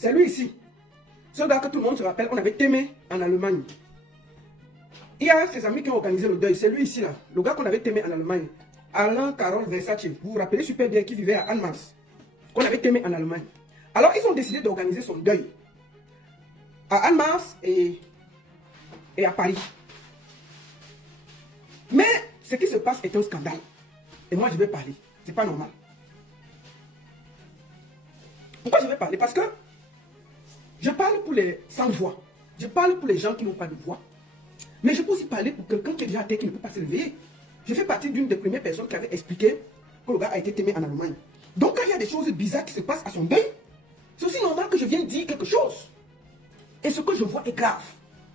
C'est lui ici. Ce gars que tout le monde se rappelle, on avait aimé en Allemagne. Il y a ses amis qui ont organisé le deuil. C'est lui ici, là. Le gars qu'on avait aimé en Allemagne. Alain Carole Versace. Vous vous rappelez super bien, qui vivait à Annemasse. Qu'on avait aimé en Allemagne. Alors, ils ont décidé d'organiser son deuil. À Annemasse et à Paris. Mais ce qui se passe est un scandale. Et moi, je vais parler. C'est pas normal. Pourquoi je vais parler? Parce que je parle pour les sans voix. Je parle pour les gens qui n'ont pas de voix. Mais je peux aussi parler pour quelqu'un qui est déjà à terre, qui ne peut pas se réveiller. Je fais partie d'une des premières personnes qui avait expliqué que le gars a été aimé en Allemagne. Donc quand il y a des choses bizarres qui se passent à son deuil, c'est aussi normal que je vienne dire quelque chose. Et ce que je vois est grave.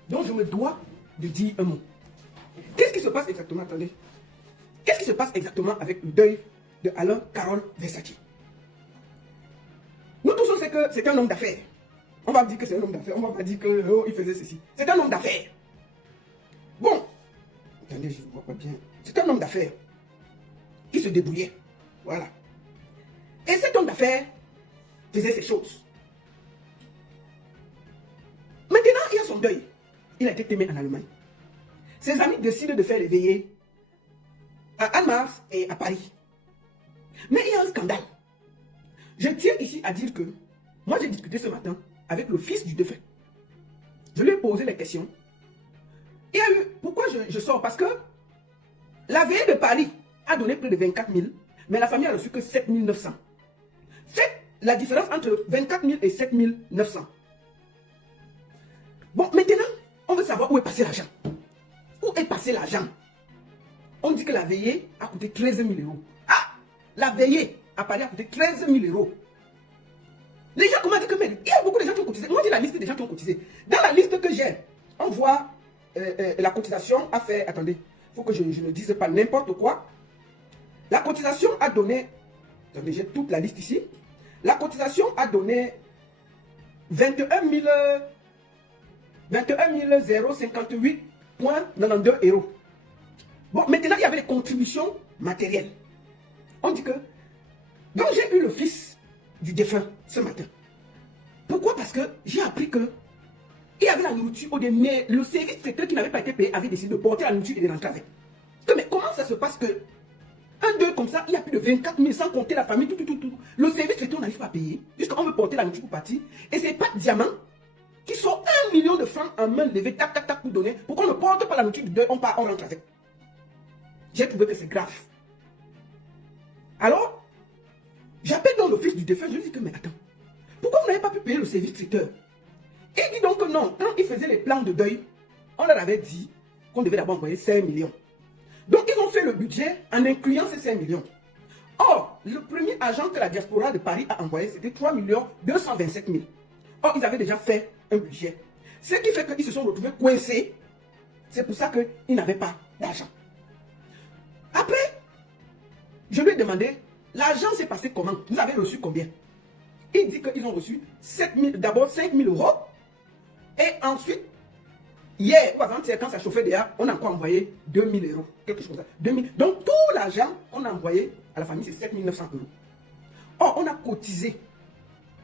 Donc je me dois de dire un mot. Qu'est-ce qui se passe exactement? Attendez. Qu'est-ce qui se passe exactement avec le deuil de Alain Carole Versace? Nous tous on sait que c'est un homme d'affaires. On va dire que c'est un homme d'affaires. On va pas dire qu'il faisait ceci. C'est un homme d'affaires. Bon. Attendez, je ne vois pas bien. C'est un homme d'affaires qui se débrouillait. Voilà. Et cet homme d'affaires faisait ces choses. Maintenant, il a son deuil. Il a été aimé en Allemagne. Ses amis décident de faire les veillées à Annemasse et à Paris. Mais il y a un scandale. Je tiens ici à dire que moi j'ai discuté ce matin avec le fils du défunt. Je lui ai posé les questions. Il y a eu, pourquoi je sors? Parce que la veillée de Paris a donné plus de 24 000, mais la famille a reçu que 7 900. Faites la différence entre 24 000 et 7 900. Bon, maintenant, on veut savoir où est passé l'argent. Où est passé l'argent? On dit que la veillée a coûté 13 000 euros. Ah! La veillée à Paris a coûté 13 000 euros. Les gens commencent à dire que il y a beaucoup de gens qui ont cotisé. Moi, j'ai la liste des gens qui ont cotisé. Dans la liste que j'ai, on voit la cotisation a fait... Attendez, il faut que je ne dise pas n'importe quoi. La cotisation a donné... Attendez, j'ai toute la liste ici. La cotisation a donné 21 058,92 euros. Bon, maintenant, il y avait les contributions matérielles. On dit que... Donc, j'ai eu le fils du défunt ce matin. Pourquoi? Parce que j'ai appris que il y avait la nourriture au début, mais le service traiteur qui n'avait pas été payé avait décidé de porter la nourriture et de rentrer avec. Mais comment ça se passe que un deuil comme ça, il y a plus de 24 000 sans compter la famille, tout. Le service traiteur n'arrive pas à payer, puisqu'on veut porter la nourriture pour partir. Et c'est pas Diamant qui sort 1 million de francs en main levée, tac, pour donner, pour qu'on ne porte pas la nourriture du deuil, on rentre avec. J'ai trouvé que c'est grave. Alors, j'appelle donc le fils du défunt, je lui dis que, mais attends, pourquoi vous n'avez pas pu payer le service traiteur? Et il dit donc que non, quand ils faisaient les plans de deuil, on leur avait dit qu'on devait d'abord envoyer 5 millions. Donc ils ont fait le budget en incluant ces 5 millions. Or, le premier agent que la diaspora de Paris a envoyé, c'était 3 227 000. Or, ils avaient déjà fait un budget. Ce qui fait qu'ils se sont retrouvés coincés. C'est pour ça qu'ils n'avaient pas d'argent. Après, je lui ai demandé, l'argent s'est passé comment? Vous avez reçu combien? Il dit qu'ils ont reçu d'abord 5 000 euros. Et ensuite, hier ou avant-hier, quand ça chauffait déjà, on a encore envoyé 2 000 euros. Quelque chose comme ça. 2 000. Donc, tout l'argent qu'on a envoyé à la famille, c'est 7 900 euros. Or, on a cotisé.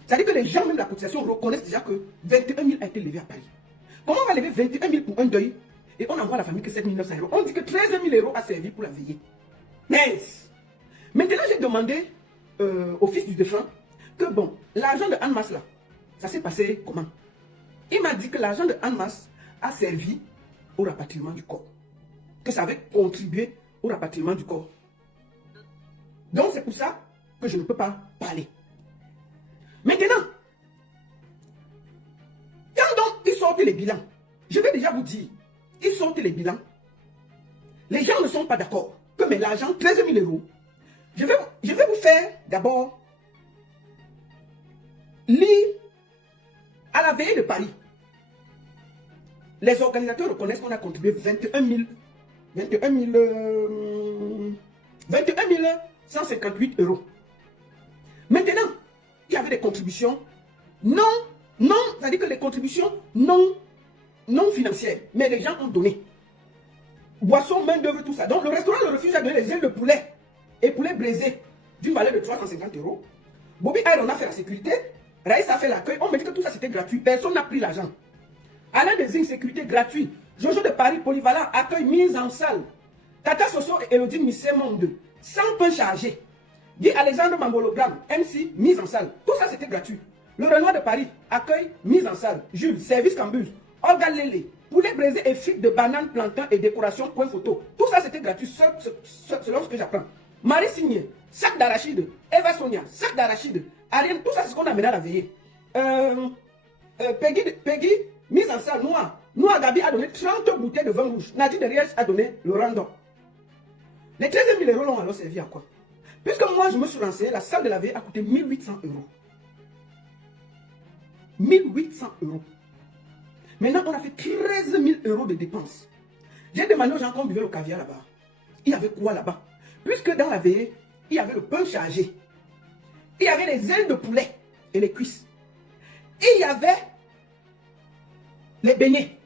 C'est-à-dire que les gens, même de la cotisation, reconnaissent déjà que 21 000 a été levé à Paris. Comment on va lever 21 000 pour un deuil et on envoie à la famille que 7 900 euros? On dit que 13 000 euros a servi pour la veillée. Mais, maintenant, j'ai demandé au fils du défunt que bon, l'argent de Annemasse là, ça s'est passé comment? Il m'a dit que l'argent de Annemasse a servi au rapatriement du corps. Que ça avait contribué au rapatriement du corps. Donc c'est pour ça que je ne peux pas parler. Maintenant, quand donc ils sortent les bilans, je vais déjà vous dire, ils sortent les bilans, les gens ne sont pas d'accord que mais l'argent, 13 000 euros, je vais vous faire d'abord lire à la veillée de Paris. Les organisateurs reconnaissent qu'on a contribué 21 158 euros. Maintenant, il y avait des contributions non, c'est-à-dire que les contributions non financières, mais les gens ont donné. Boissons, main d'œuvre, tout ça. Donc le restaurant Le Refuge a donné les ailes de poulet et poulet braisé d'une valeur de 350 euros. Bobby Air, on a fait la sécurité. Raïssa a fait l'accueil. On me dit que tout ça c'était gratuit. Personne n'a pris l'argent. Alain Désigne, sécurité gratuit. Jojo de Paris, polyvalent, accueil, mise en salle. Tata Soso et Elodie Missé Monde. 100 pains chargés. Guy Alexandre Mambologramme, MC, mise en salle. Tout ça c'était gratuit. Le Renoir de Paris, accueil, mise en salle. Jules, service Cambuse. Olga Lélé, poulet braisé et frites de bananes, plantains et décoration, point photo. Tout ça c'était gratuit, selon ce que j'apprends. Marie Signé, sac d'arachide. Eva Sonia, sac d'arachide. Ariane, tout ça c'est ce qu'on a mené à la veillée. Peggy, mise en salle, Noah. Noah Gabi a donné 30 bouteilles de vin rouge. Nadine Derrière a donné le random. Les 13 000 euros l'ont alors servi à quoi? Puisque moi je me suis renseigné, la salle de la veillée a coûté 1800 euros. 1800 euros. Maintenant, on a fait 13 000 euros de dépenses. J'ai demandé aux gens qu'on buvait le caviar là-bas. Il y avait quoi là-bas? Puisque dans la veillée, il y avait le pain chargé. Il y avait les ailes de poulet et les cuisses. Et il y avait les beignets.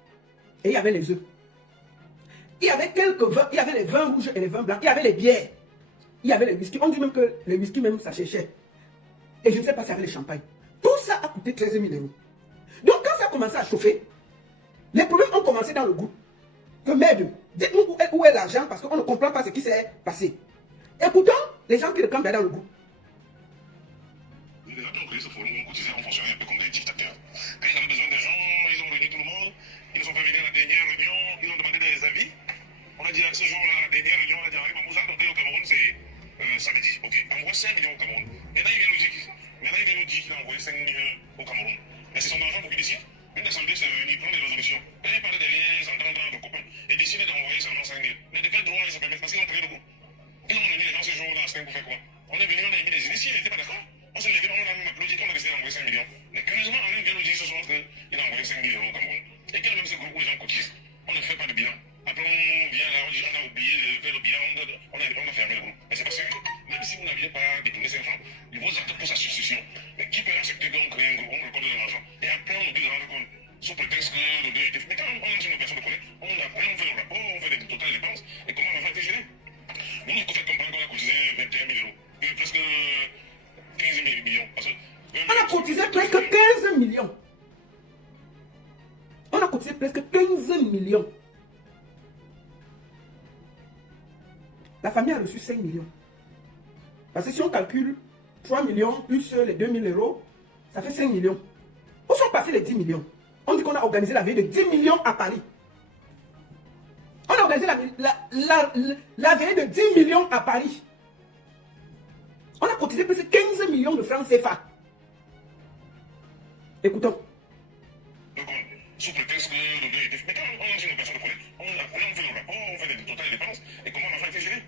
Et il y avait les œufs. Il y avait quelques vins. Il y avait les vins rouges et les vins blancs. Il y avait les bières. Il y avait les whisky. On dit même que les whisky même ça cherchait. Et je ne sais pas s'il y avait les champagnes. Tout ça a coûté 13 000 euros. Donc quand ça a commencé à chauffer, les problèmes ont commencé dans le groupe. Que merde, dites-nous où est l'argent parce qu'on ne comprend pas ce qui s'est passé. Écoutons les gens qui réclament dans le groupe. Les gens qui ont créé ce forum ont cotisé, ont fonctionné un peu comme des dictateurs. Quand ils avaient besoin des gens, ils ont réuni tout le monde. Ils nous ont fait venir à la dernière réunion, ils ont demandé des avis. On a dit à ce jour-là, la dernière réunion, on a dit vous attendez au Cameroun, c'est samedi. Ok, envoie 5 millions au Cameroun. Maintenant, il vient nous dire qu'il a envoyé 5 millions au Cameroun. Mais c'est son argent pour qu'il décide. Une assemblée s'est réunie, prend des résolutions. Quand il parle derrière, s'entendre de copains et décide d'envoyer seulement 5 000. Mais de quel droit ils se permettent? Parce qu'ils ont créé le groupe. Ils ont mis les gens ce jour-là à 5 pour faire quoi? On est venu, on a mis des idées. Si ils n'étaient pas d'accord, on s'est levé, on a même applaudi qu'on a décidé d'envoyer 5 millions. Mais curieusement, on vient nous dire ce soir qu'il a envoyé 5 000 euros au Cameroun. Et quel même ce groupe où les gens cotisent? On ne fait pas de bilan. Après, on vient là, on dit on a oublié de faire le bilan, on a fermé le groupe. Mais c'est parce que même si vous n'aviez pas détourné ces gens, vos actes pour sa succession, mais qui peut accepter qu'on crée un groupe, on reconnaît de l'argent et après on oublie de rendre compte sous prétexte que le deux était fait. Mais quand on est sur une personne de connaître, après on fait le rapport, on fait des totales dépenses et comment l'argent a été géré. Vous nous faites comprendre qu'on a cotisé 21 000 euros, et presque 15 millions. Parce que, on a cotisé presque 15 millions. On a cotisé presque 15 millions. La famille a reçu 5 millions. Parce que si on calcule 3 millions plus les 2 000 euros, ça fait 5 millions. Où sont passés les 10 millions? On dit qu'on a organisé la veille de 10 millions à Paris. On a organisé la veille de 10 millions à Paris. On a cotisé presque 15 millions de francs CFA. Écoutons. Sous prétexte que le deux était fait. Mais quand on est sur une personne de connaître, après on fait le rapport, on fait des totales dépenses et comment l'argent a été géré.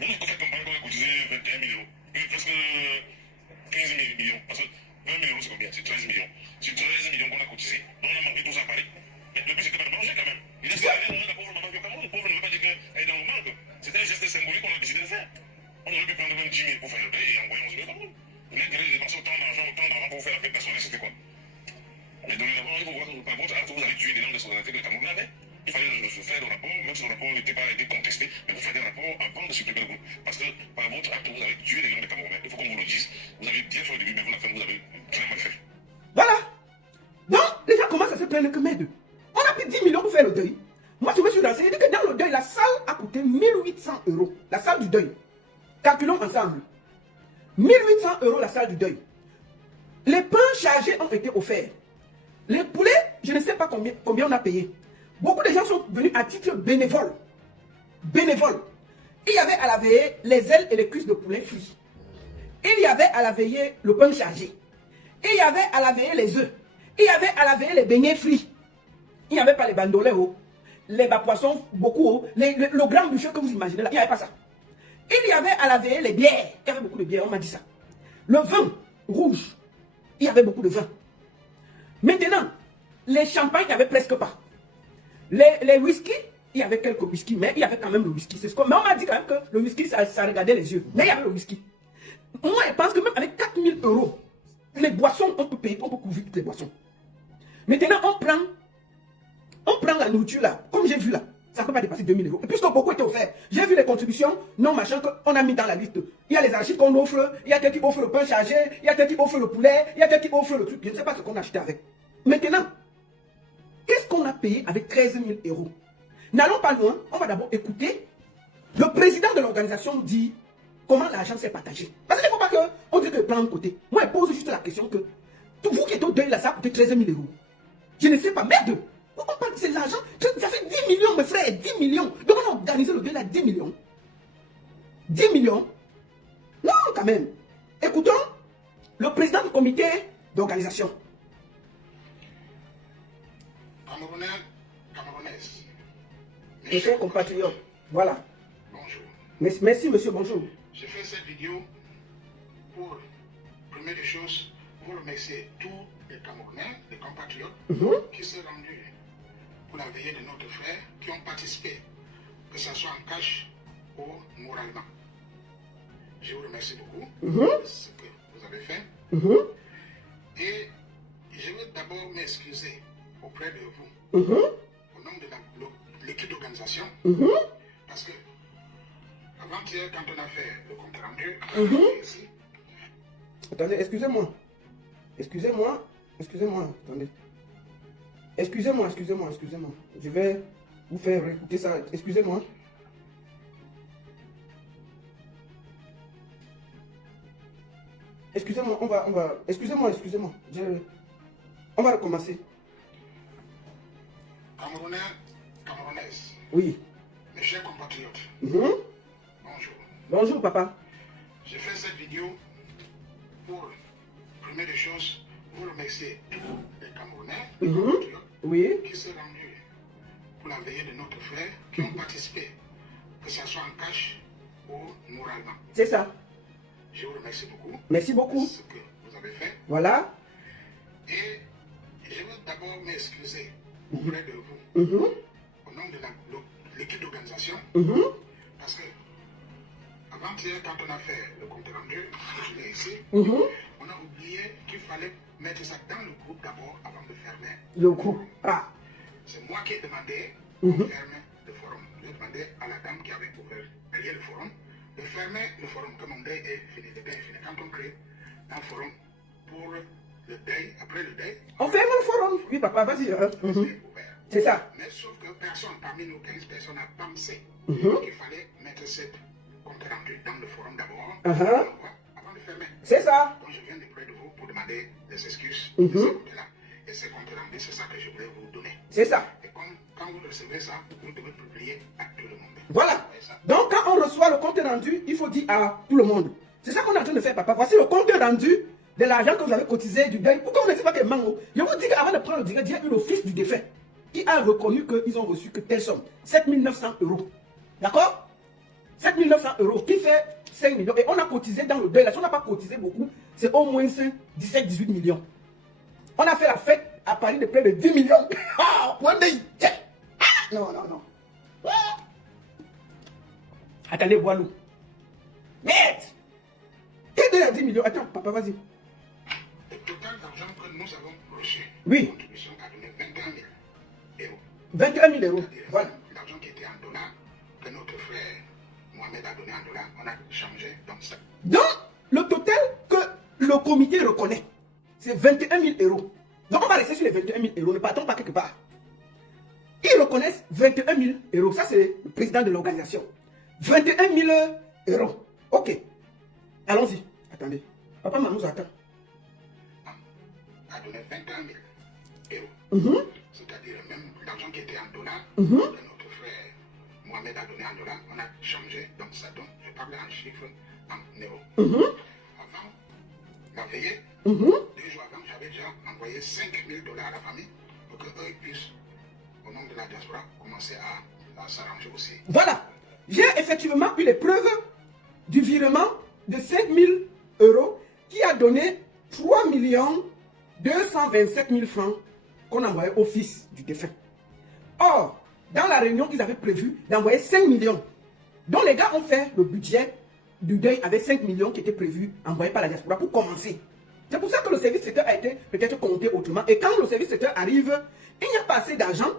Vous nous faites comprendre qu'on a cotisé 21 000 euros, et presque 15 millions. Parce que 20 000 euros c'est combien? C'est 13 millions. C'est 13 millions qu'on a cotisé. Donc on a manqué tout ça à Paris. Mais le but c'était pas de manger quand même. Il est allé dans la pauvre maman au Cameroun. Le pauvre ne veut pas dire qu'elle est dans le manque. C'était un geste symbolique qu'on a décidé de faire. On aurait pu prendre même 10 000 pour faire le deuil et envoyer 11 000 au Cameroun. Mais que les dépenser autant d'argent pour faire la fête personnelle, c'était quoi? Mais dorénavant, il faut voir que par votre acte, vous avez tué des noms de solidarité de Cameroun avec. Il fallait faire le rapport, même si le rapport n'était pas été contesté, mais vous faites un rapport avant de supprimer le groupe. Parce que par votre acte, vous avez tué des noms de Camerounais. Il faut qu'on vous le dise. Vous avez bien fait au début, mais vous, la fin, vous avez très mal fait. Voilà. Donc, les gens commencent à se plaindre que merde. On a pris 10 millions pour faire le deuil. Moi, je me suis renseigné que dans le deuil, la salle a coûté 1800 euros. La salle du deuil. Calculons ensemble. 1800 euros la salle du deuil. Les pains chargés ont été offerts. Les poulets, je ne sais pas combien on a payé. Beaucoup de gens sont venus à titre bénévole. Bénévole. Il y avait à la veillée les ailes et les cuisses de poulet frits. Il y avait à la veillée le pain chargé. Il y avait à la veillée les œufs. Il y avait à la veillée les beignets frits. Il n'y avait pas les bandolets, les bas poissons, beaucoup, le grand buffet que vous imaginez là. Il n'y avait pas ça. Il y avait à la veillée les bières. Il y avait beaucoup de bières, on m'a dit ça. Le vin rouge. Il y avait beaucoup de vin. Maintenant, les champagnes, il n'y avait presque pas. Les whisky, il y avait quelques whisky, mais il y avait quand même le whisky. Mais on m'a dit quand même que le whisky, ça regardait les yeux. Mais il y avait le whisky. Moi, je pense que même avec 4 000 euros, les boissons, on peut payer, on peut couvrir toutes les boissons. Maintenant, on prend la nourriture là, comme j'ai vu là. ça ne peut pas dépasser 2000 euros. Et puisque beaucoup étaient offerts, j'ai vu les contributions, non machin, qu'on a mis dans la liste. Il y a les archives qu'on offre, il y a tel qui offre le pain chargé, il y a tel qui offre le poulet, il y a tel qui offre le truc. Je ne sais pas ce qu'on a acheté avec. Maintenant, qu'est-ce qu'on a payé avec 13 000 euros? N'allons pas loin, on va d'abord écouter le président de l'organisation dit comment l'argent s'est partagé. Parce qu'il ne faut pas qu'on dise que prend de côté. Moi, je pose juste la question que vous qui êtes au deuil là, ça a coûté 13 000 euros. Je ne sais pas, merde. Pourquoi on parle de c'est l'argent? Ça fait 10 millions, mes frères, 10 millions. Donc on a organisé le deuil là, 10 millions. 10 millions? Non, quand même. Écoutons le président du comité d'organisation. Camerounais, Camerounaises. Mes chers compatriotes, voilà. Bonjour. Merci, monsieur, bonjour. Je fais cette vidéo pour, première des choses, vous remercier tous les Camerounais, les compatriotes qui sont rendus pour la veillée de notre frère, qui ont participé, que ce soit en cash ou moralement. Je vous remercie beaucoup de ce que vous avez fait. Et je veux d'abord m'excuser auprès de vous, au nom de l'équipe d'organisation, parce que avant-hier, quand on a fait le compte rendu, ici. Attendez, excusez-moi. Excusez-moi, attendez. Excusez-moi. Je vais vous faire écouter ça. Excusez-moi. Excusez-moi, on va. Excusez-moi. On va recommencer. Camerounais, Camerounaises. Oui. Mes chers compatriotes. Bonjour. Bonjour, papa. Je fais cette vidéo pour, première des choses, vous remercier tous les Camerounais, les compatriotes, Oui. qui sont rendus pour la veillée de notre frère, qui ont participé, que ce soit en cash ou moralement. C'est ça. Je vous remercie beaucoup. Merci beaucoup. De ce que vous avez fait. Voilà. Et je veux d'abord m'excuser auprès de vous, au nom de l'équipe d'organisation, parce que avant-hier, quand on a fait le compte rendu, je l'ai ici, on a oublié qu'il fallait mettre ça dans le groupe d'abord avant de fermer Le groupe. Ah. C'est moi qui ai demandé de fermer le forum. J'ai demandé à la dame qui avait ouvert derrière le forum de fermer le forum, comme mon deuil est fini. Le deuil est fini. Quand on crée un forum pour le deuil, après le deuil, On ferme le forum. Oui, papa, vas-y. c'est ouvert. C'est ça. Mais sauf que personne parmi nos 15 personnes n'a pensé qu'il fallait mettre cette compte rendu dans le forum d'abord avant de fermer. C'est ça. Donc je viens de près de vous pour demander des excuses de ce côté-là. Et ce compte rendu, c'est ça que je voulais vous donner. C'est ça. Et quand vous recevez ça, vous devez publier à tout le monde. Voilà. Donc, quand on reçoit le compte rendu, il faut dire à tout le monde. C'est ça qu'on est en train de faire, papa. Voici le compte rendu de l'argent que vous avez cotisé du deuil. Pourquoi vous ne dites pas que Mango? Je vous dis qu'avant de prendre le direct, il y a eu l'office du défunt qui a reconnu qu'ils ont reçu que telle somme. 7 900 euros. D'accord? 7 900 euros qui fait 5 millions. Et on a cotisé dans le deuil. Là, si on n'a pas cotisé beaucoup, c'est au moins 17-18 millions. On a fait la fête à Paris de près de 10 millions. Ah, one day. Ah, non. Ah. Attendez, Boilou. Merde! Qu'est-ce que 10 millions? Attends, papa, vas-y. Le total d'argent que nous avons reçu, Oui. la contribution a donné 21 000 euros. 21 000 euros. Voilà. L'argent qui était en dollars, que notre frère Mohamed a donné en dollars, on a changé dans ça. Donc, le total que le comité reconnaît, c'est 21 000 euros. Donc, on va rester sur les 21 000 euros. Ne partons pas quelque part. Ils reconnaissent 21 000 euros. Ça, c'est le président de l'organisation. 21 000 euros. Ok. Allons-y. Attendez. Papa Mamou attend. A donné 21 000 euros. C'est-à-dire même l'argent qui était en dollars, que notre frère Mohamed a donné en dollars, on a changé. Donc ça donne, je parle en chiffres, en euros. Avant la veillée, 2 jours avant, j'avais déjà envoyé 5 000 $ à la famille pour qu'eux puissent, au nom de la diaspora, commencer à s'arranger aussi. Voilà. J'ai effectivement eu les preuves du virement de 5 000 euros qui a donné 3 227 000 francs qu'on envoyait au fils du défunt. Or, dans la réunion, ils avaient prévu d'envoyer 5 millions. Donc les gars ont fait le budget du deuil avec 5 millions qui était prévu, envoyé par la diaspora pour commencer. C'est pour ça que le service secteur a été peut-être compté autrement. Et quand le service secteur arrive, il n'y a pas assez d'argent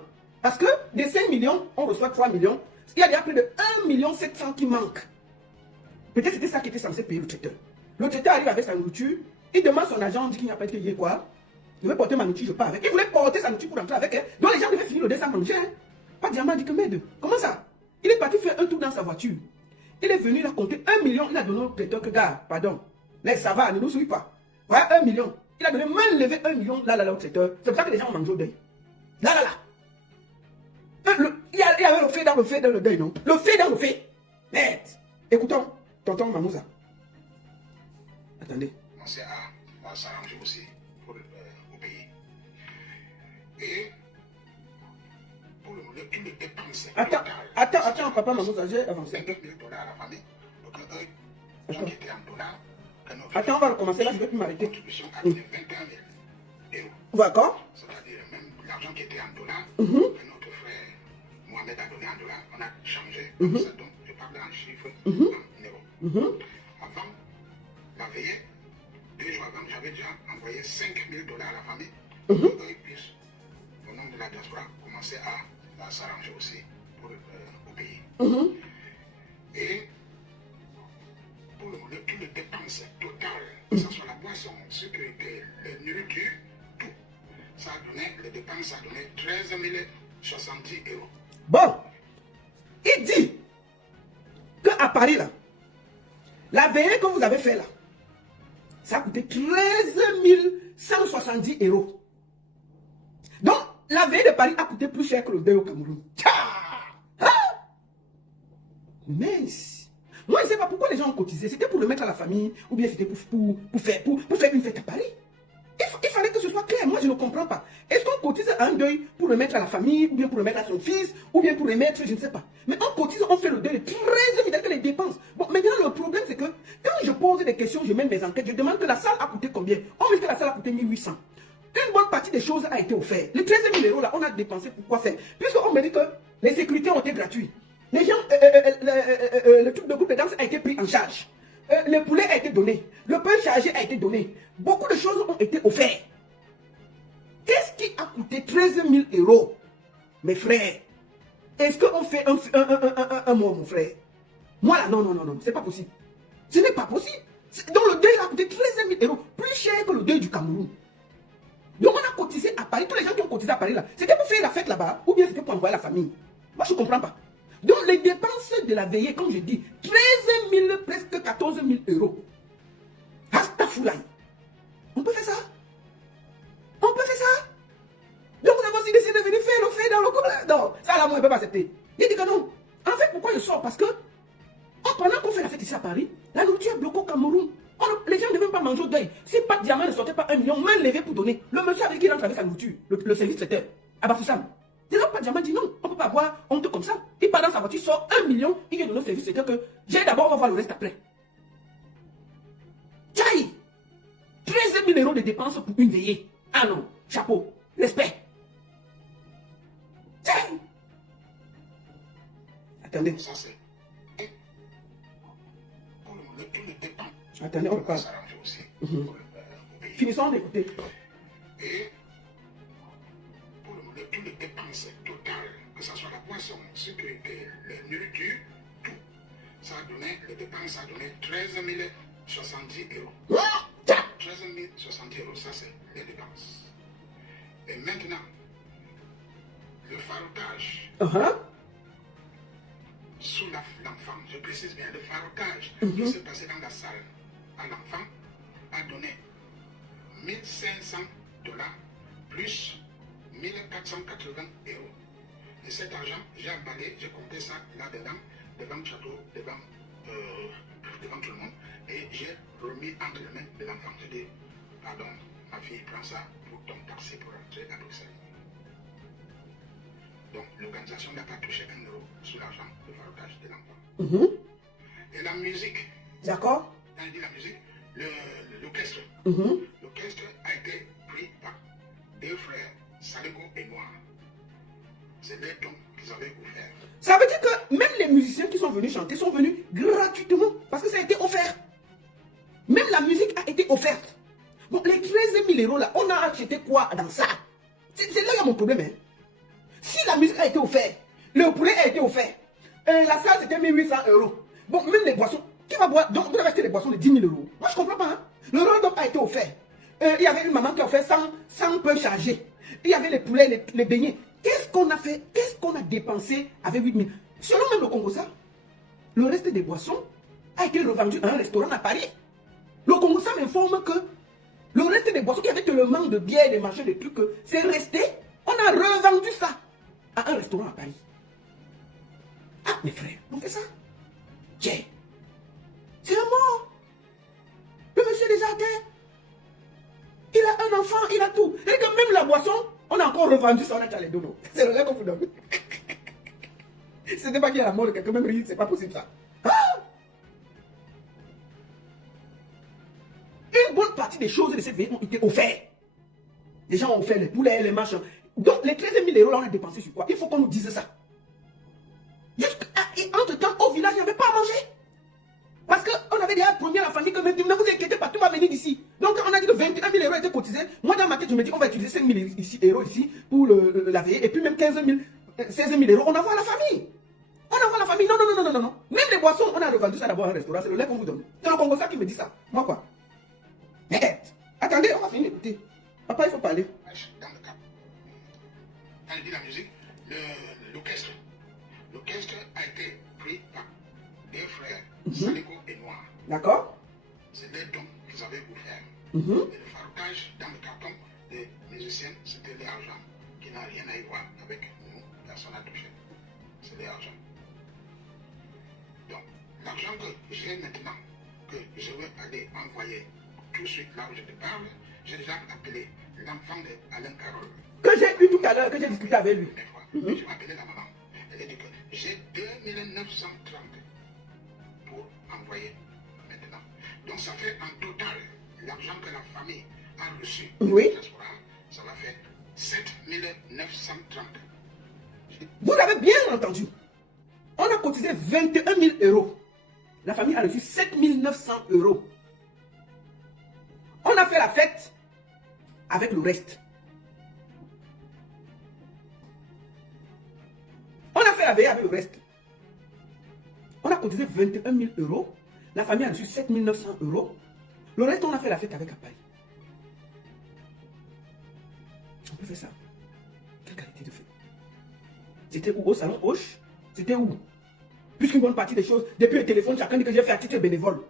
Parce que des 5 millions, on reçoit 3 millions. Il y a déjà plus de 1,7 million qui manque. Peut-être c'était ça qui était censé payer le traiteur. Le traiteur arrive avec sa nourriture, il demande son agent, on dit qu'il n'y a pas été payé quoi. Je vais porter ma nourriture, je pars avec. Il voulait porter sa nourriture pour rentrer avec elle. Donc les gens devaient finir le dessin manger. Hein. Pas Diamant dit que merde. Comment ça? Il est parti faire un tour dans sa voiture. Il est venu, il a compté 1 million. Il a donné au traiteur que gars, pardon. Mais ça va, ne nous suivez pas. Voilà 1 million. Il a donné main levée 1 million là au traiteur. C'est pour ça que les gens ont mangé au deuil. Là. Il y avait le fait dans le deuil, non? Le fait dans le fait. Merde. Écoutons, tonton Mamouza. Attendez. Commencer à s'arranger aussi pour au pays. Et pour tous les dépenses. Attends, papa Mamouza, j'ai avancé. 50 000 $ à la famille. Donc, eux, gens qui étaient en dollars. Attends, on va recommencer là, je ne vais plus m'arrêter. Contribution à 21 000 €. D'accord. C'est-à-dire même l'argent qui était en dollars, que notre frère Mohamed a donné en dollars, on a changé. Donc, je parle en chiffres, en euros. Avant, la veillée, 2 jours avant, j'avais déjà envoyé 5 000 $ à la famille. Pour qu'ils puissent, au nom de la diaspora, commencer à s'arranger aussi pour au pays. Et pour toutes les dépenses totales, que ce soit la boisson, sécurité, les nourritures, tout, ça a donné, les dépenses, ça a donné 13 070 €. Bon, il dit qu'à Paris, là, la veillée que vous avez fait là, ça a coûté 13 170 €. Donc, la veillée de Paris a coûté plus cher que le deuil au Cameroun. Mince. Moi, je ne sais pas pourquoi les gens ont cotisé. C'était pour le mettre à la famille ou bien c'était pour faire une fête à Paris. Il fallait que ce soit clair. Moi, je ne comprends pas. Est-ce qu'on cotise à un deuil pour le mettre à la famille ou bien pour le mettre à son fils ou bien pour le mettre, je ne sais pas. Mais on cotise, on fait le deuil de 13 000 que les dépenses. Bon, maintenant, le problème, c'est que quand je pose des questions, je mène mes enquêtes, je demande que la salle a coûté combien. On me dit que la salle a coûté 1800. Une bonne partie des choses a été offerte. Les 13 000 € là, on a dépensé pour quoi faire? Puisqu'on me dit que les sécurités ont été gratuites. Les gens, le truc de groupe de danse a été pris en charge. Le poulet a été donné. Le pain chargé a été donné. Beaucoup de choses ont été offertes. Qu'est-ce qui a coûté 13 000 €? Mes frères, est-ce qu'on fait un mot, mon frère? Moi là, non, c'est pas possible. Ce n'est pas possible. Donc le deuil a coûté 13 000 €, plus cher que le deuil du Cameroun. Donc on a cotisé à Paris. Tous les gens qui ont cotisé à Paris là, c'était pour faire la fête là-bas ou bien c'était pour envoyer la famille. Moi je ne comprends pas. Donc les dépenses de la veillée, comme je dis, 13 000, presque 14 000 €. Astafoulaï. On peut faire ça? On peut faire ça? Donc vous avez aussi décidé de venir faire le fait dans le couple? Non, ça là, moi, je ne peux pas accepter. Il dit que non. En fait, pourquoi je sors? Parce que pendant qu'on fait la fête ici à Paris, la nourriture est bloquée au Cameroun. Les gens ne veulent pas manger au deuil. Si pas de diamant ne sortait pas 1 million, main levée pour donner. Le monsieur avec qui il rentre avec sa nourriture, le service traiteur, à Bafoussam. Déjà, pas de diamant dit non, on ne peut pas avoir honte comme ça. Il part dans sa voiture, sort 1 million, il vient donner au service traiteur que j'ai d'abord, on va voir le reste après. Tchaï! 13 000 € de dépenses pour une veillée. Ah non, chapeau, respect. Tchaï! Attendez. Ça, c'est pour tous les dépenses. Attendez, on repart. S'arranger aussi pour au pays. Finissons d'écouter. Et pour toutes les dépenses totales, que ce soit la boisson, sécurité, les nourritures, tout, ça a donné, les dépenses, ça a donné 13 070 €. 13 070 €, ça c'est les dépenses. Et maintenant, le farotage sous l'enfant, je précise bien, le farotage qui s'est passé dans la salle à l'enfant a donné 1 500 $ plus 1 480 €. Et cet argent, j'ai emballé, j'ai compté ça là-dedans, devant le château, devant tout le monde, et j'ai remis entre les mains de l'enfant. J'ai dit, pardon, ma fille, prends ça pour ton taxi pour rentrer à Bruxelles. Donc, l'organisation n'a pas touché 1 € sur l'argent de farotage de l'enfant. Et la musique. D'accord. Quand je dis la musique, l'orchestre. L'orchestre a été pris par 2 frères, Salengo et Noir. C'est les dons qu'ils avaient offerts. Ça veut dire que même les musiciens qui sont venus chanter sont venus gratuitement parce que ça a été offert. Même la musique a été offerte. Bon, les 13 000 € là, on a acheté quoi dans ça? C'est là qu'il y a mon problème. Hein? Si la musique a été offerte, le poulet a été offert, la salle c'était 1800 €. Bon, même les boissons, qui va boire? Donc vous avez acheté des boissons de 10 000 €. Moi je comprends pas. Hein? Le roll-up a été offert. Il y avait une maman qui a offert 100 peu chargés. Il y avait les poulets, les beignets. Qu'est-ce qu'on a fait? Qu'est-ce qu'on a dépensé avec 8 000? Selon même le Congo, ça, le reste des boissons a été revendu à un restaurant à Paris. Le Congo, ça m'informe que le reste des boissons, qui avait tellement de bière, des machins, des trucs, c'est resté. On a revendu ça à un restaurant à Paris. Ah, mes frères, on fait ça. Tiens, c'est un mort. Le monsieur est déjà à terre. Il a un enfant, il a tout. Et que même la boisson, on a encore revendu ça, on a déjà les donos. C'est le gars qu'on vous donne. C'était pas qu'il y a la mort de quelqu'un, même rire, c'est pas possible ça. Ah! Une bonne partie des choses de cette vie ont été offertes. Les gens ont offert les poulets, les machins. Donc les 13 000 €, là, on a dépensé sur quoi? Il faut qu'on nous dise ça. Entre-temps, au village, il n'y avait pas à manger. Parce qu'on avait déjà promis à la famille que ne vous inquiétez pas, tout va venir d'ici. Donc on a dit que 21 000 € étaient cotisés. Moi dans ma tête, je me dis on va utiliser 5 000 € ici pour la veille. Et puis même 16 000 €, on envoie à la famille. On envoie à la famille. Non, non, non, non, non, non. Même les boissons, on a revendu ça d'abord à un restaurant. C'est le lait qu'on vous donne. C'est le Congo ça qui me dit ça. Moi quoi? Mais attendez, on va finir d'écouter. Papa, il faut parler. Dans le cap. Quand il dit la musique, l'orchestre a été pris par deux frères, Saliko et Noir. D'accord. C'est les dons qu'ils avaient offerts. Et le faroutage dans le carton des musiciens, c'était l'argent qui n'a rien à y voir avec nous, personne n'a touché. C'est l'argent. Donc, l'argent que j'ai maintenant, que je vais aller envoyer tout de suite là où je te parle, j'ai déjà appelé l'enfant d'Alain Carole. Que j'ai eu tout à l'heure, que j'ai discuté avec lui. J'ai appelé la maman. Elle a dit que j'ai 2 930 pour envoyer maintenant. Donc ça fait en total l'argent que la famille a reçu. Oui. Ça va faire 7 930. Vous avez bien entendu. On a cotisé 21 000 €. La famille a reçu 7 900 €. On a fait la fête avec le reste. On a fait la veille avec le reste. On a cotisé 21 000 €. La famille a reçu 7 900 €. Le reste, on a fait la fête avec Paris. On peut faire ça. Quelle qualité de fête? C'était où? Au salon Hoche? C'était où? Puisqu'une bonne partie des choses, depuis le téléphone, chacun dit que j'ai fait à titre bénévole.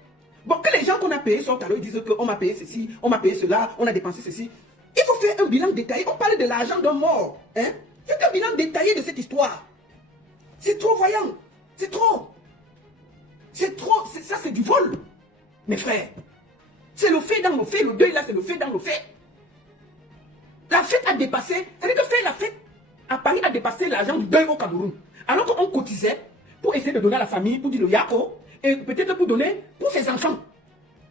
Bon, que les gens qu'on a payés sortent à l'heure, ils disent qu'on m'a payé ceci, on m'a payé cela, on a dépensé ceci. Il faut faire un bilan détaillé. On parle de l'argent d'un mort. Hein? Faites un bilan détaillé de cette histoire. C'est trop voyant. C'est trop. C'est trop. Ça, c'est du vol. Mes frères. C'est le fait dans le fait. Le deuil là, c'est le fait dans le fait. La fête a dépassé. C'est-à-dire que faire la fête à Paris a dépassé l'argent du deuil au Cameroun. Alors qu'on cotisait pour essayer de donner à la famille, pour dire le yako, et peut-être pour donner pour ses enfants.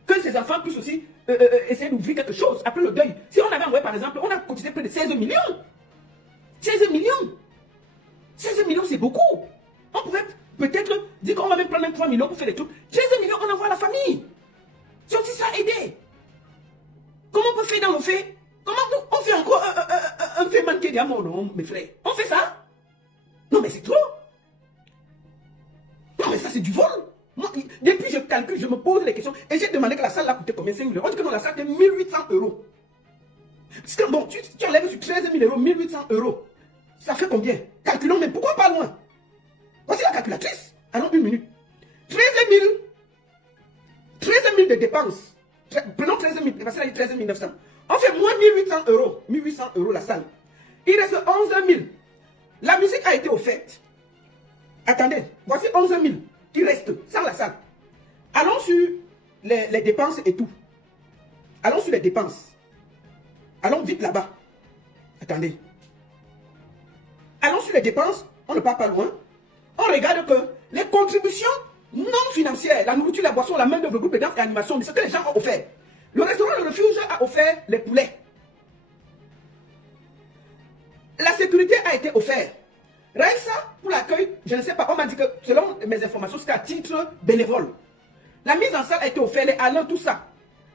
Que ses enfants puissent aussi essayer d'ouvrir quelque chose après le deuil. Si on avait envoyé par exemple, on a cotisé près de 16 millions. 16 millions. 16 millions, c'est beaucoup. On pouvait peut-être dire qu'on va même prendre même 3 millions pour faire des trucs. 16 millions, on envoie à la famille. C'est aussi ça aider. Comment on peut faire dans le fait? Comment on fait encore un fait manquer d'amour, non, mes frères? On fait ça? Non, mais c'est trop. Non, mais ça, c'est du vol. Moi, depuis, je calcule, je me pose les questions. Et j'ai demandé que la salle a coûté combien? 5 000 €. On dit que non, la salle était 1 800 €. Parce que bon, tu enlèves sur 13 000 €, 1 800 €. Ça fait combien? Calculons, mais pourquoi pas loin? Voici la calculatrice. Allons une minute. 13 000 de dépenses. Prenons 13 000, parce qu'il a dit 13 900. On fait moins 1 800 €. 1 800 € la salle. Il reste 11 000. La musique a été offerte. Attendez, voici 11 000 qui restent sans la salle. Allons sur les dépenses et tout. Allons sur les dépenses. Allons vite là-bas. Attendez. Allons sur les dépenses. On ne part pas loin. On regarde que les contributions non financières, la nourriture, la boisson, la main-d'œuvre, le groupe de danse et animation, c'est ce que les gens ont offert. Le restaurant Le Refuge a offert les poulets. La sécurité a été offerte. Raïssa, pour l'accueil, je ne sais pas, on m'a dit que, selon mes informations, c'est à titre bénévole. La mise en salle a été offerte, les Alain, tout ça.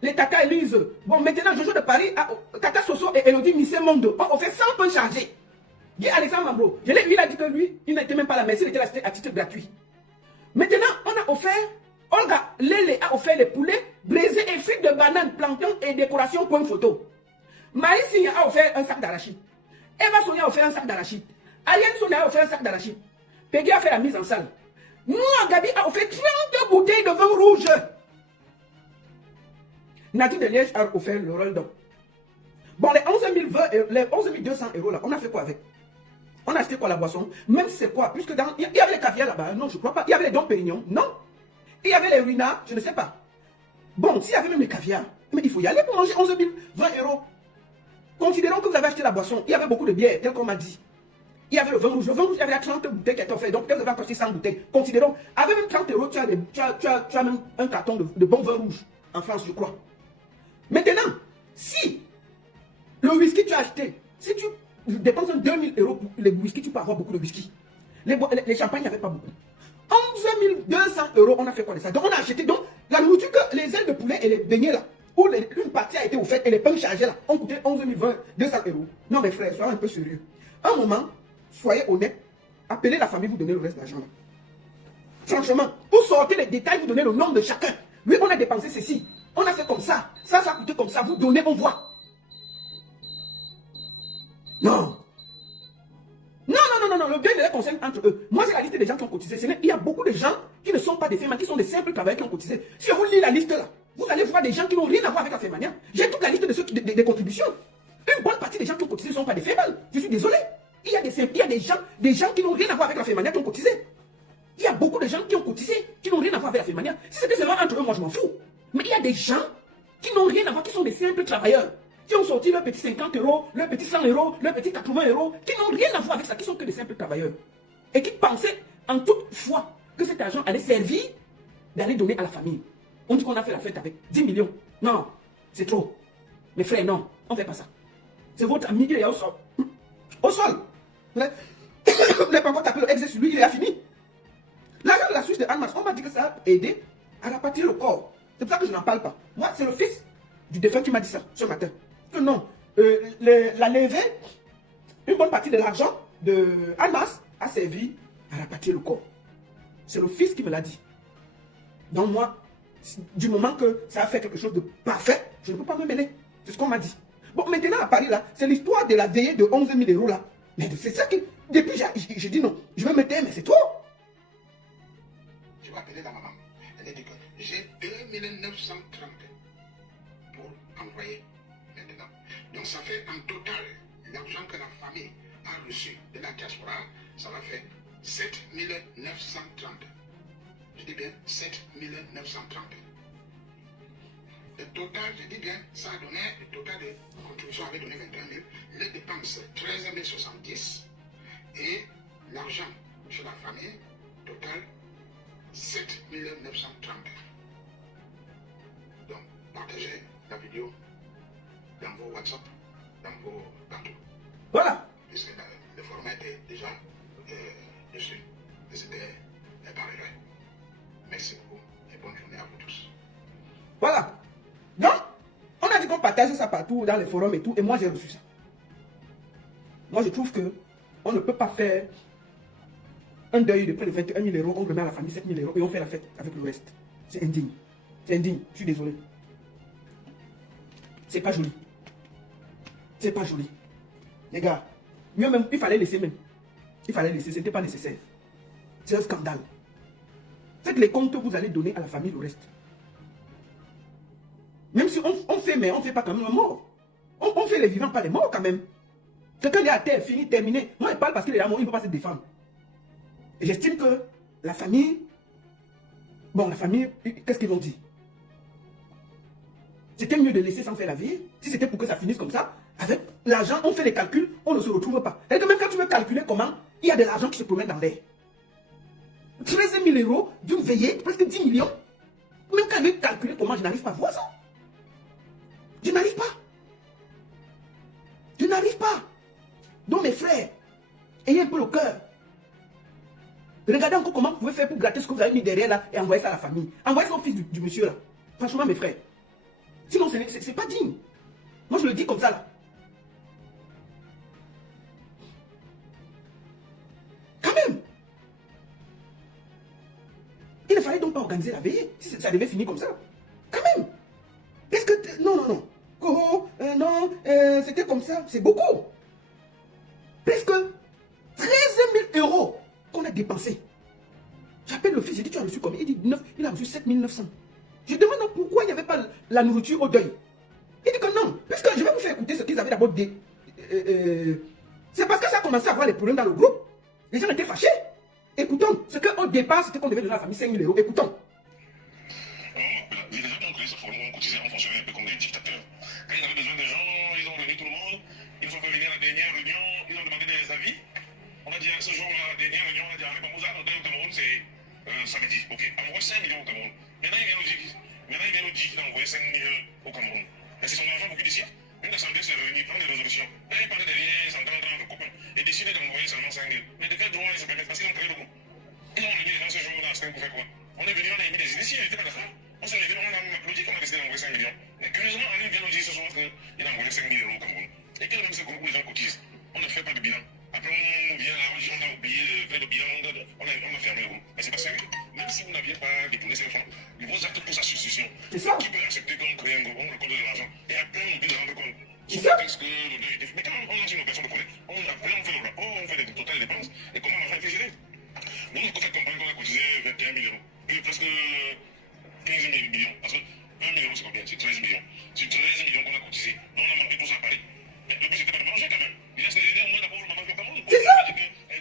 Les Tata Elise. Bon, maintenant, Jojo de Paris, Tata Soso et Elodie Missé Mondo ont offert 100 pains chargés. Guy Alexandre Mambro, je l'ai vu, il a dit que lui, il n'était même pas là, mais il était là à titre gratuit. Maintenant, on a offert, Olga Lele a offert les poulets, braisés et frites de bananes, plancton et décoration pour une photo. Marie Signa a offert un sac d'arachide. Eva Sonia a offert un sac d'arachide. Aliane Sonia a offert un sac d'arachide. Peggy a fait la mise en salle. Moi, Gabi a offert 30 bouteilles de vin rouge. Nadine de Liège a offert le rôle d'homme. Bon, les 11 200 euros là, on a fait quoi avec? On a acheté quoi la boisson? Même si c'est quoi? Puisque il y avait les caviar là-bas, non, je crois pas. Il y avait les Dom Pérignon, non. Il y avait les Ruina, je ne sais pas. Bon, s'il y avait même les caviar, mais il faut y aller pour manger 11 20 euros. Considérons que vous avez acheté la boisson, il y avait beaucoup de bière, tel qu'on m'a dit. Il y avait le vin rouge, il y avait 30 bouteilles qui étaient offertes, donc peut-être vous avez acheté 100 bouteilles. Considérons, avec même 30 euros, tu as même un carton de bon vin rouge en France, je crois. Maintenant, si le whisky tu as acheté, si tu dépenses 2000 euros pour les whisky, tu peux avoir beaucoup de whisky. Les champagnes, il n'y avait pas beaucoup. 11 200 euros, on a fait quoi de ça? Donc on a acheté, donc la nourriture que les ailes de poulet et les beignets là, où une partie a été offerte et les pains chargés là, ont coûté 11 200 euros. Non mes frères, soyez un peu sérieux. Un moment, soyez honnête, appelez la famille, vous donnez le reste de l'argent là. Franchement, vous sortez les détails, vous donnez le nom de chacun. Oui, on a dépensé ceci, on a fait comme ça a coûté comme ça, vous donnez, on voit. Non. Non, le bien les concerne entre eux. Moi, j'ai la liste des gens qui ont cotisé. Il y a beaucoup de gens qui ne sont pas des fémaniens, qui sont des simples travailleurs qui ont cotisé. Si vous lisez la liste là, vous allez voir des gens qui n'ont rien à voir avec la fémania. J'ai toute la liste de ceux des contributions. Une bonne partie des gens qui ont cotisé ne sont pas des fémales. Je suis désolé. Il y a des gens qui n'ont rien à voir avec la fémania qui ont cotisé. Il y a beaucoup de gens qui ont cotisé, qui n'ont rien à voir avec la fémania. Si c'était seulement entre eux, moi je m'en fous. Mais il y a des gens qui n'ont rien à voir, qui sont des simples travailleurs. Qui ont sorti leur petit 50 euros, leur petit 100 euros, leur petit 80 euros, qui n'ont rien à voir avec ça, qui sont que des simples travailleurs. Et qui pensaient en toute foi que cet argent allait servir d'aller donner à la famille. On dit qu'on a fait la fête avec 10 millions. Non, c'est trop. Mes frères, non, on ne fait pas ça. C'est votre ami qui est au sol. Au sol. Vous n'avez pas encore tapé le exe sur lui, il est fini. L'argent de la Suisse de Almas, on m'a dit que ça a aidé à rapatrier le corps. C'est pour ça que je n'en parle pas. Moi, c'est le fils du défunt qui m'a dit ça ce matin. Que non, la levée, une bonne partie de l'argent de Almas a servi à rapatrier le corps. C'est le fils qui me l'a dit. Donc moi, du moment que ça a fait quelque chose de parfait, je ne peux pas me mêler. C'est ce qu'on m'a dit. Bon, maintenant à Paris là, c'est l'histoire de la veillée de 11 000 euros là. Mais c'est ça qui... Depuis, j'ai dit non, je vais me taire, mais c'est trop. Je vais appeler la maman. Elle a dit que j'ai 2 930 pour envoyer maintenant. Donc ça fait en total, l'argent que la famille a reçu de la diaspora, ça va faire 7 930. Je dis bien 7 930. Le total, je dis bien, ça a donné, le total de contribution avait donné 21 000, les dépenses 13 070 et l'argent chez la famille, total 7 930. Donc, partagez la vidéo dans vos WhatsApp, dans vos partout. Voilà. Puisque le forum était déjà dessus. Et c'était pareil. Merci beaucoup et bonne journée à vous tous. Voilà. Donc, on a dit qu'on partage ça partout dans les forums et tout, et moi j'ai reçu ça. Moi je trouve que on ne peut pas faire un deuil de près de 21 000 euros, on remet à la famille 7 000 euros et on fait la fête avec le reste. C'est indigne. C'est indigne, je suis désolé. C'est pas joli. C'est pas joli. Les gars, mieux même, il fallait laisser même. Il fallait laisser, ce n'était pas nécessaire. C'est un scandale. Faites les comptes que vous allez donner à la famille le reste. Même si on fait, mais on ne fait pas quand même un mort. On fait les vivants, pas les morts quand même. Quelqu'un est à terre, fini, terminé. Moi, je parle parce qu'il est à mort, il ne peut pas se défendre. Et j'estime que la famille... Bon, la famille, qu'est-ce qu'ils ont dit? C'était mieux de laisser sans faire la vie. Si c'était pour que ça finisse comme ça, avec l'argent, on fait les calculs, on ne se retrouve pas. C'est-à-dire que même quand tu veux calculer comment, il y a de l'argent qui se promène dans l'air. 13 000 euros d'une veillée, presque 10 millions. Même quand je vais calculer comment, je n'arrive pas à voir ça. Je n'arrive pas. Je n'arrive pas. Donc mes frères, ayez un peu le cœur. Regardez encore comment vous pouvez faire pour gratter ce que vous avez mis derrière là et envoyer ça à la famille. Envoyez ça au fils du monsieur là. Franchement mes frères. Sinon c'est pas digne. Moi je le dis comme ça là. Il ne fallait donc pas organiser la veillée, si ça devait finir comme ça. Quand même. Est-ce que... Non, non, non. Koro, non, c'était comme ça. C'est beaucoup. Presque 13 000 € qu'on a dépensé. J'appelle le fils, j'ai dit, tu as reçu combien? Il dit, il a reçu 7 900. Je demande donc pourquoi il n'y avait pas la nourriture au deuil. Il dit que non, puisque je vais vous faire écouter ce qu'ils avaient d'abord dit. C'est parce que ça a commencé à avoir des problèmes dans le groupe. Les gens étaient fâchés. Écoutons, ce qu'au départ, c'était qu'on devait donner à la famille 5 000 €. Écoutons. Les gens qui ont créé ce forum ont cotisé, ont fonctionné un peu comme des dictateurs. Quand ils avaient besoin des gens, ils ont réuni tout le monde, ils ont fait venir à la dernière réunion, ils ont demandé des avis. On a dit à ce jour-là, la dernière réunion, on a dit à Rebamouza, au Cameroun, c'est samedi. Ok, envoie 5 millions au Cameroun. Maintenant, il vient nous dire qu'il a envoyé 5 millions au Cameroun. Et c'est son argent pour qu'il décide. Une assemblée s'est réunie, prend des résolutions. Là, il parlait des liens, s'entendre entre copains. Et décide d'envoyer seulement 5 000. Mais de quel droit ils se permettent? Parce qu'ils ont créé le coup. Ils ont réuni les gens ce jour-là, c'est pour faire quoi? On est venu, on a émis des initiés, il était pas d'accord. On s'est réunis, on a applaudi qu'on a décidé d'envoyer 5 millions. Mais curieusement, on vient nous dire ce soir qu'il a envoyé 5 000 € au Cameroun. Et quel est même ce groupe où les gens cotisent? On ne fait pas de bilan. Après, on vient là, on a oublié de faire le bilan, on a fermé le groupe. Mais c'est pas sérieux. Même si vous n'aviez pas détourné ces fonds, vos actes pour sa suspicion. Qui peut accepter qu'on crée un groupe, on récolte de l'argent? Et après, on oublie de rendre compte. C'est ça. Mais quand on lance une personne de connaître, après on fait le rapport, on fait des totales dépenses, et comment l'argent est géré? Nous, on fait comprendre qu'on a cotisé 21 millions, et presque 15 millions, parce que 1 million c'est combien? C'est 13 millions. C'est 13 millions qu'on a cotisé. Nous, on a manqué tout ça à Paris. Mais le but c'était pas de manger quand même. Il reste des idées au moins d'abord, je m'en fais pas mal. C'est ça.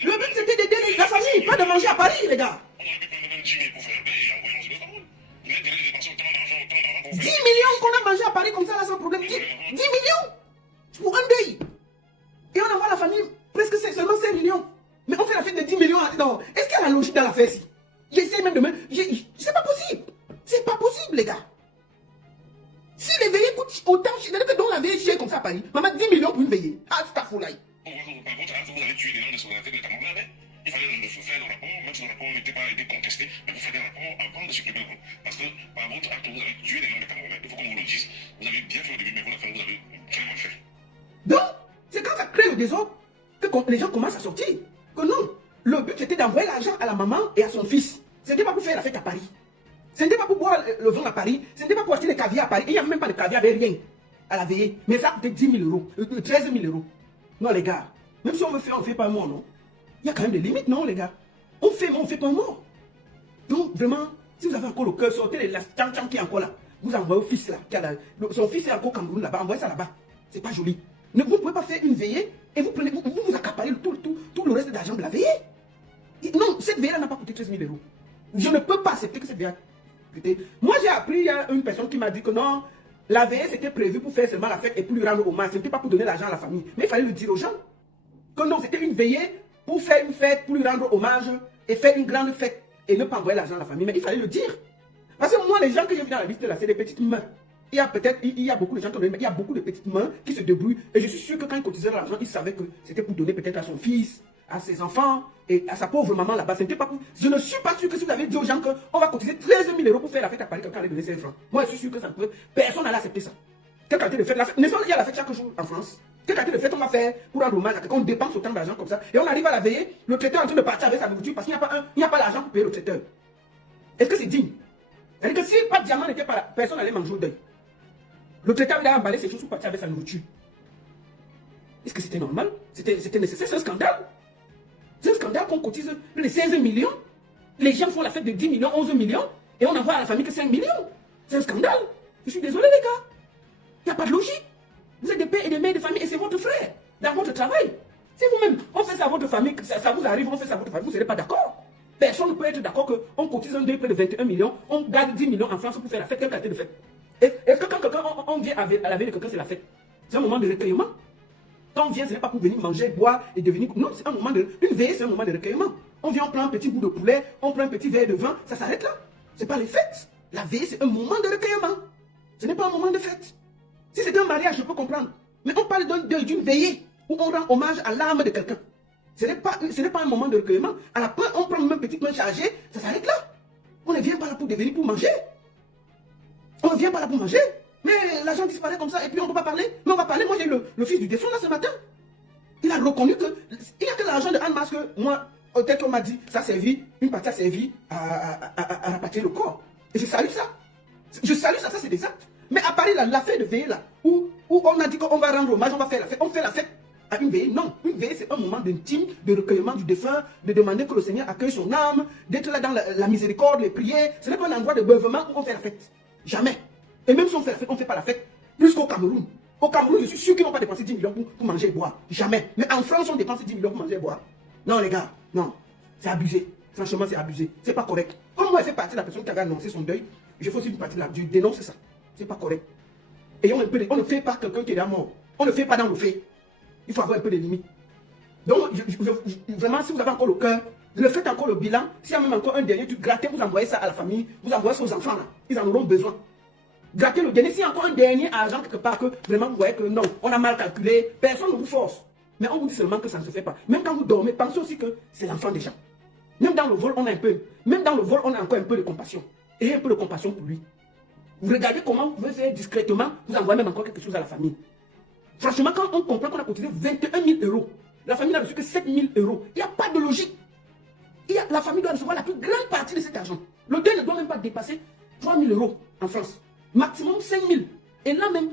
Le but c'était d'aider la famille, pas de manger à Paris, les gars. On aurait pu prendre même 10 000 pour faire et envoyer 11 000 euros. Mais déjà, j'ai dépensé autant d'argent pour 10 faire. millions qu'on a mangé à Paris comme ça, là, sans problème. 10 millions pour un deuil. Et on envoie la famille presque seulement 5 millions. Mais on fait la fête de 10 millions. Non. Est-ce qu'il y a la logique dans l'affaire ici? J'essaie même de me... C'est pas possible. C'est pas possible, les gars. Si les veillées coûtent autant, c'est-à-dire que dans la veillée chère comme ça à Paris, maman, 10 millions pour une veillée. Ah, c'est ta folie. Par contre, vous avez tué les gens de souveraineté de Cameroun. Il fallait faire le rapport, même si le rapport n'était pas été contesté, mais vous faites un rapport avant de supprimer le groupe. Parce que par votre acte, vous avez tué les gens de Cameroun. Il faut qu'on vous le dise. Vous avez bien fait au début, mais vous avez très mal fait. Donc, c'est quand ça crée le désordre que les gens commencent à sortir. Que non, le but c'était d'envoyer l'argent à la maman et à son fils. Ce n'était pas pour faire la fête à Paris. Ce n'était pas pour boire le vin à Paris. Ce n'était pas pour acheter des caviar à Paris. Il n'y avait même pas de caviar, il n'y avait rien à la veillée. Mais ça coûtait 10 000 €, 13 000 €. Non, les gars, même si on veut faire, on ne fait pas un mort, non? Il y a quand même des limites, non, les gars? On fait, mais on ne fait pas un mort. Donc, vraiment, si vous avez encore le cœur, sortez la tchan qui est encore là. Vous envoyez au fils là. Son fils est encore au Cameroun là-bas. Envoyez ça là-bas. C'est pas joli. Vous ne pouvez pas faire une veillée et vous accaparez tout le reste de l'argent de la veillée. Et non, cette veillée-là n'a pas coûté 13 000 €. Je ne peux pas accepter que cette veillée a coûté. Moi, j'ai appris, il y a une personne qui m'a dit que non, la veillée c'était prévu pour faire seulement la fête et pour lui rendre hommage. Ce n'était pas pour donner l'argent à la famille. Mais il fallait le dire aux gens. Que non, c'était une veillée pour faire une fête, pour lui rendre hommage et faire une grande fête et ne pas envoyer l'argent à la famille. Mais il fallait le dire. Parce que moi, les gens que j'ai vus dans la liste là, c'est des petites mains. Il y a beaucoup de gens qui ont donné, mais il y a beaucoup de petites mains qui se débrouillent. Et je suis sûr que quand ils cotisaient l'argent, ils savaient que c'était pour donner peut-être à son fils, à ses enfants et à sa pauvre maman là-bas. C'était pas pour... Je ne suis pas sûr que si vous avez dit aux gens qu'on va cotiser 13 000 € pour faire la fête à Paris, quelqu'un allait donner 5 francs. Moi, je suis sûr que ça ne peut... Personne n'allait accepter ça. Quelle qualité de fête la fête? Il y a la fête chaque jour en France. Quelle qualité de fête on va faire pour rendre hommage à quelqu'un? On dépense autant d'argent comme ça. Et on arrive à la veillée, le traiteur est en train de partir avec sa nourriture parce qu'il n'y a pas l'argent pour payer le traiteur. Est-ce que c'est digne? C'est-à-dire que si pas de diamant n'était pas là, personne n'allait manger au deuil. Le traiteur avait emballé ses choses pour partir avec sa nourriture. Est-ce que c'était normal? C'était nécessaire? C'est un scandale. C'est un scandale qu'on cotise plus de 16 millions. Les gens font la fête de 10 millions, 11 millions, et on envoie à la famille que 5 millions. C'est un scandale. Je suis désolé, les gars. Il n'y a pas de logique. Vous êtes des pères et des mères de famille et c'est votre frère dans votre travail. Si vous-même, on fait ça à votre famille, ça vous arrive, on fait ça à votre famille, vous ne serez pas d'accord. Personne ne peut être d'accord qu'on cotise un deuil près de 21 millions, on garde 10 millions en France pour faire la fête. Quelle qualité de fête? Est-ce que quand quelqu'un, on vient à la veille de quelqu'un, c'est la fête? C'est un moment de recueillement. Quand on vient, ce n'est pas pour venir manger, boire et devenir... Non, c'est un moment de... Une veillée, c'est un moment de recueillement. On vient, on prend un petit bout de poulet, on prend un petit verre de vin, ça s'arrête là. Ce n'est pas les fêtes. La veillée, c'est un moment de recueillement. Ce n'est pas un moment de fête. Si c'était un mariage, je peux comprendre. Mais on parle d'une veillée où on rend hommage à l'âme de quelqu'un. Ce n'est pas un moment de recueillement. À la fin, on prend une petite main chargée, ça s'arrête là. On ne vient pas là pour devenir, pour manger. On ne vient pas là pour manger. Mais l'argent disparaît comme ça et puis on ne peut pas parler. Mais on va parler. Moi, j'ai le fils du défunt là ce matin. Il a reconnu que il n'y a que l'argent de Anne Mas que moi, tel qu'on m'a dit, ça a servi, une partie a servi à rapatrier le corps. Et je salue ça. Je salue ça, ça c'est des actes. Mais à Paris, la fête de veillée là, où on a dit qu'on va rendre hommage, on va faire la fête. On fait la fête à une veillée. Non, une veillée c'est un moment d'intime, de recueillement du défunt, de demander que le Seigneur accueille son âme, d'être là dans la miséricorde, les prières. Ce n'est pas un endroit de beuvement où on fait la fête. Jamais. Et même si on fait la fête, on ne fait pas la fête plus qu'au Cameroun. Au Cameroun, je suis sûr qu'ils n'ont pas dépensé 10 millions pour manger et boire. Jamais. Mais en France, on dépense 10 millions pour manger et boire. Non les gars, non. C'est abusé. Franchement, c'est abusé. C'est pas correct. Comme moi, je fais partie de la personne qui avait annoncé son deuil, je fais aussi une partie de là. Je dénonce ça. C'est pas correct. Et on ne fait pas quelqu'un qui est déjà mort. On ne fait pas dans le fait. Il faut avoir un peu de limites. Donc, vraiment, si vous avez encore le cœur, faites encore le bilan. S'il y a même encore un dernier truc, grattez, vous envoyez ça à la famille, vous envoyez ça aux enfants là. Ils en auront besoin. Grattez le dernier. S'il y a encore un dernier argent quelque part que vraiment vous voyez que non, on a mal calculé, personne ne vous force. Mais on vous dit seulement que ça ne se fait pas. Même quand vous dormez, pensez aussi que c'est l'enfant des gens. Même dans le vol, on a encore un peu de compassion. Et un peu de compassion pour lui. Vous regardez comment vous pouvez faire discrètement, vous envoyez même encore quelque chose à la famille. Franchement, quand on comprend qu'on a cotisé 21 000 euros, la famille n'a reçu que 7 000 euros. Il n'y a pas de logique. La famille doit recevoir la plus grande partie de cet argent. Le deuil ne doit même pas dépasser 3 000 euros en France. Maximum 5 000. Et là même,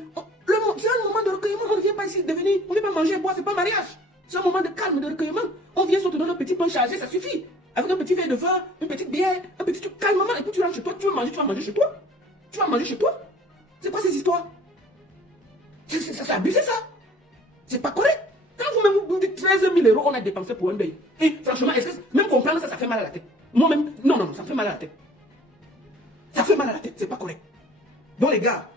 c'est un moment de recueillement. On ne vient pas ici devenir, on ne vient pas manger et boire, c'est pas un mariage. C'est un moment de calme, de recueillement. On vient surtout dans un petit pain chargé, ça suffit. Avec un petit verre de vin, une petite bière, un petit truc calmement, et puis tu rentres chez toi, tu vas manger chez toi. Tu vas manger chez toi. C'est quoi ces histoires? C'est abusé ça. C'est pas correct. Quand vous dites 13 000 euros, on a dépensé pour un deuil. Et franchement, est-ce que même comprendre ça, ça fait mal à la tête? Moi-même, non, ça fait mal à la tête. Ça fait mal à la tête, c'est pas correct. Donc les gars,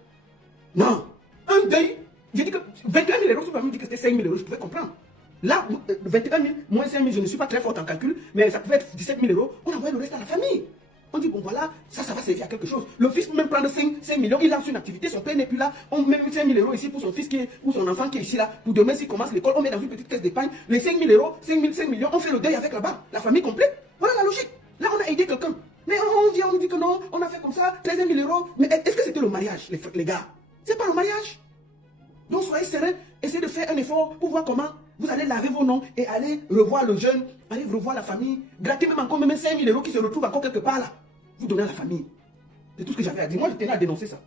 non. Un deuil, j'ai dit que 21 000 euros, si vous m'avez dit que c'était 5 000 euros, je pouvais comprendre. Là, 21 000, moins 5 000, je ne suis pas très forte en calcul, mais ça pouvait être 17 000 euros. On envoie le reste à la famille. On dit, bon voilà, ça va servir à quelque chose. Le fils peut même prendre 5 millions, il lance une activité, son père n'est plus là. On met 5 000 euros ici pour son fils ou son enfant qui est ici là. Pour demain, s'il commence l'école, on met dans une petite caisse d'épargne. Les 5 000 euros, 5 millions, on fait le deuil avec là-bas. La famille complète. Voilà la logique. Là, on a aidé quelqu'un. Mais on vient, on dit que non, on a fait comme ça, 13 000 euros. Mais est-ce que c'était le mariage, les gars? C'est pas le mariage. Donc soyez sereins, essayez de faire un effort pour voir comment vous allez laver vos noms et aller revoir le jeune, aller revoir la famille, gratter même encore même 5 000 euros qui se retrouvent encore quelque part là. Vous donnez à la famille. C'est tout ce que j'avais à dire. Moi, je tenais à dénoncer ça.